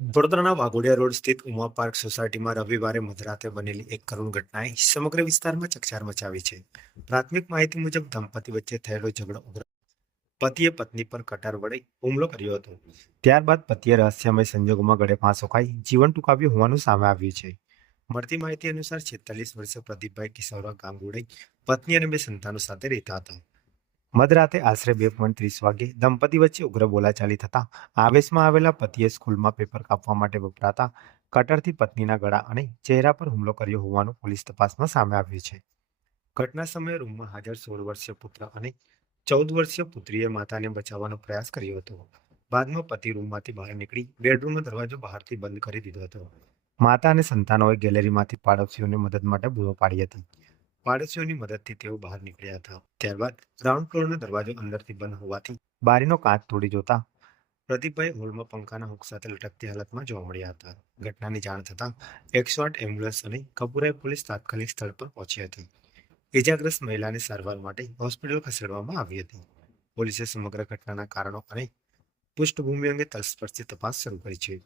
વડોદરાના વાઘોડિયા રોડ સ્થિત ઉમા પાર્ક સોસાયટીમાં રવિવારે મધરાતે બનેલી એક કરુણ ઘટનાએ સમગ્ર વિસ્તારમાં ચકચાર મચાવી છે. પ્રાથમિક માહિતી મુજબ દંપતી વચ્ચે થયેલો ઝઘડો ઉગ્ર પતિએ પત્ની પર કટાર વડે હુમલો કર્યો હતો. ત્યારબાદ પતિએ રહસ્યમય સંજોગોમાં ગળે ફાંસો ખાઈ જીવન ટૂંકાવ્યું હોવાનું સામે આવ્યું છે. મળતી માહિતી અનુસાર 46 વર્ષીય પ્રદીપભાઈ કિશોરવા ગાંગુડે પત્ની અને બે સંતાનો સાથે રહેતા હતા. મધરાતે આશરે 2:30 વાગ્યે દંપતી વચ્ચે ઉગ્ર બોલાચાલી થતા આવેશમાં આવેલા પતિએ સ્કૂલમાં પેપર કાપવા માટે વપરાતા કટરથી પત્નીના ગળા અને ચહેરા પર હુમલો કર્યો હોવાનું પોલીસ તપાસમાં સામે આવ્યું છે. ઘટના સમયે રૂમમાં હાજર 16 વર્ષીય પુત્ર અને 14 વર્ષીય પુત્રીએ માતાને બચાવવાનો પ્રયાસ કર્યો હતો. બાદમાં પતિ રૂમમાંથી બહાર નીકળી બેડરૂમનો દરવાજો બહારથી બંધ કરી દીધો હતો. માતા અને સંતાનોએ ગેલેરીમાંથી પાડોશીઓને મદદ માટે બૂમો પાડી હતી. પાડોશીઓની મદદથી તેઓ બહાર નીકળ્યા હતા. ત્યારબાદ ગ્રાઉન્ડ ફ્લોરનો દરવાજો અંદરથી બંધ હોવાથી બારીનો કાચ તોડી જોતા પ્રદીપભાઈ હોલમાં પંખાના હુક સાથે લટકતી હાલતમાં જોવા મળ્યા હતા. ઘટનાની જાણ થતાં 108 એમ્બ્યુલન્સ અને કપુરાઈ પોલીસ તાત્કાલિક સ્થળ પર પહોંચી હતી. ઇજાગ્રસ્ત મહિલાને સારવાર માટે હોસ્પિટલ ખસેડવામાં આવી હતી. પોલીસે સમગ્ર ઘટનાના કારણો અને પૃષ્ઠભૂમિ અંગે તલસ્પર્શી તપાસ શરૂ કરી છે.